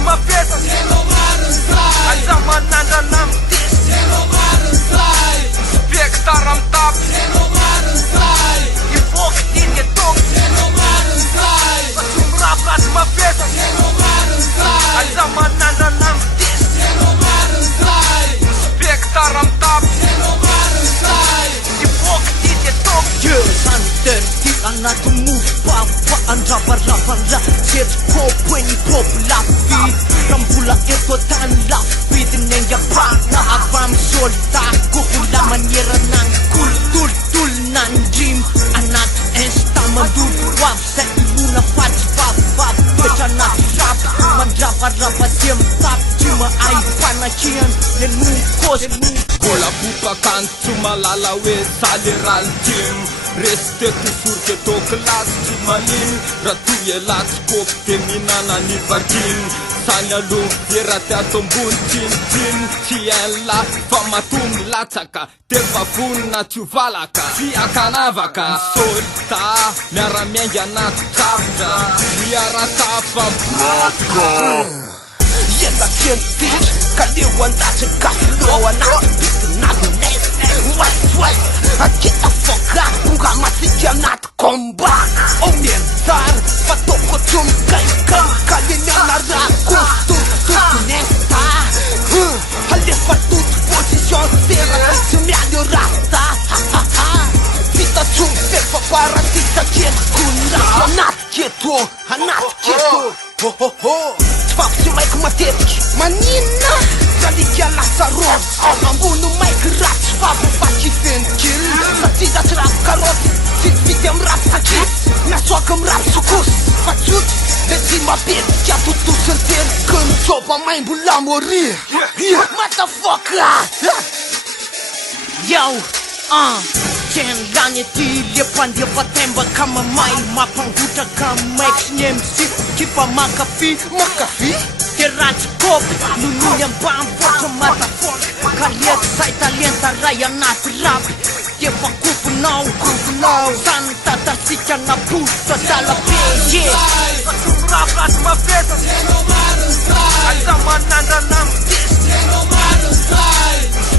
Uma peça Ai zaman nandanam Spektaram tap I folk inje tok Patum rap ras uma peça Ai zaman nandanam Spektaram tap I folk inje tok Santer di anatomu Papaan rapa-rapa Rakyat ko ni popula Fit Rambula ito tanla Pitin yang yapana Abam solta Kukula manera ng Kultul ng dream Anak esta mandul Wap sa iluna Fats Fap Pecha na rap Man rapa-rapa Diem tap Cuma ay panakian Yen mungkos Gola pupa kan Cuma lalawe Saliral tim Reste tu surke to kelas Cimanin Ratu ye lat Kok teminana ni vagin Sanya lu Viera te atombun Cin Ciela Famatum lataka Teva funa ciuvalaka Fia canavaka Solta Miara menja nat capta Miara tapa Bratka Yenda kientit Kaliwan dace Kasloa na Nadu nes What Get the fuck out Kung masih janat kombak Orientar Patoko cum Kaikan Kalinya naraku Tutu nesta Halif patut Posisyon Sera Semeado rata Kita cum Sepa para Kita kiet Kuna Hanat kieto Hanat kieto Ho ho ho Fapsi mai kumatetik Manina Kalikia Lazaros Mambuno mai gerat Fabu faci venkil Satida cerap karot Sit fitem rap sakit Nasoakam rap sukus Facut Decima bit Chiar tutu senter Când copa mai bula morir Motherfucker Yo Chen lanye ti Liepan dia patemba Kama mai Mapanguta kama ex-MC Kipa makafi Teran skop Nunu yang bambo Tomata folk Kaliet sai talenta Raya nat rap Yepa kupunau Santa tasika na puta Sala peje Patum rap ras uma peça Ai zaman nandanam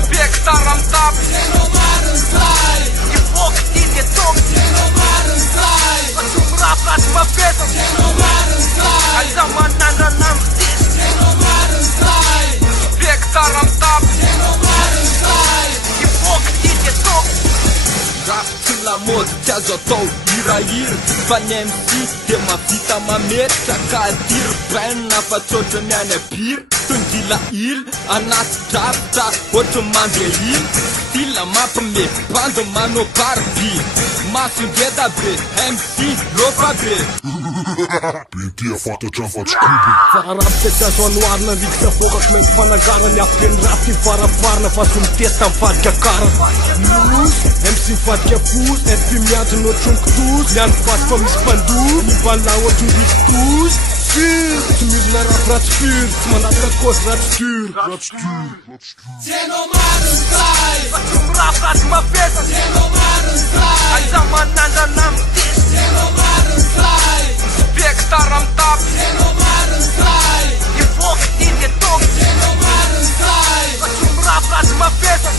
Spektaram tap I folk inje tok Patum rap ras uma peça Ai zaman nandanam Spektaram tap I folk inje tok Rap la mod Teazotou Irair Fanem si Tema vita mamet Kakadir Penna Facotra miane pir Tundila il Anat drapta Otro mande il Stila mapame Bando mano parbi Masu geda bre MC Lofa bre Pintia fată ce-am faci cubi Fara rap te tează noarnă Lic să focă cment panagară Ne-a prin rap din fara varnă Faci un testa-n fac cară MC fac fuz FP miață no ciun ctus Ne-an fac fă-mi spandus Niban la oriun victus Sumir na rap rat spür Mă dat că cos rap stur Patum rap ras uma peça Ai zaman nandanam Spektaram tap I folk inje tok Patum rap ras uma peça